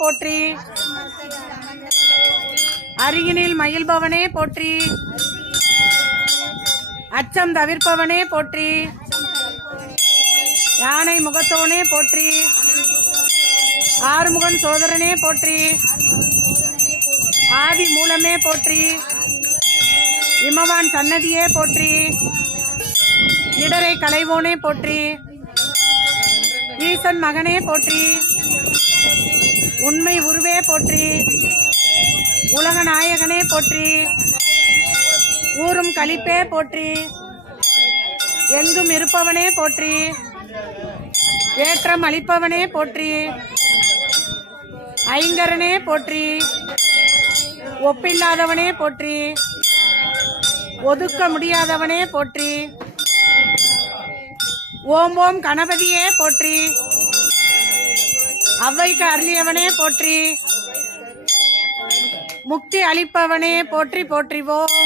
போற்றி. அருகினில் மகிழ்பவனே போற்றி. அச்சம் தவிர்ப்பவனே போற்றி. யானை முகத்தோனே போற்றி. ஆறுமுகன் சோதரனே போற்றி. ஆதி மூலமே போற்றி. இமவான் சன்னதியே போற்றி. இடரை களைவோனே போற்றி. ஈசன் மகனே போற்றி. உண்மை உருவே போற்றி. உலக நாயகனே போற்றி. ஊரும் களிப்பே போற்றி. எங்கும் இருப்பவனே போற்றி. ஏற்றம் அளிப்பவனே போற்றி. ஐங்கரனே போற்றி. ஒப்பில்லாதவனே போற்றி. ஒதுக்க முடியாதவனே போற்றி. ஓம் ஓம் கணபதியே போற்றி. அவ்வைக்கு அருளியவனே போற்றி. முக்தி அளிப்பவனே போற்றி போற்றி. ஓம்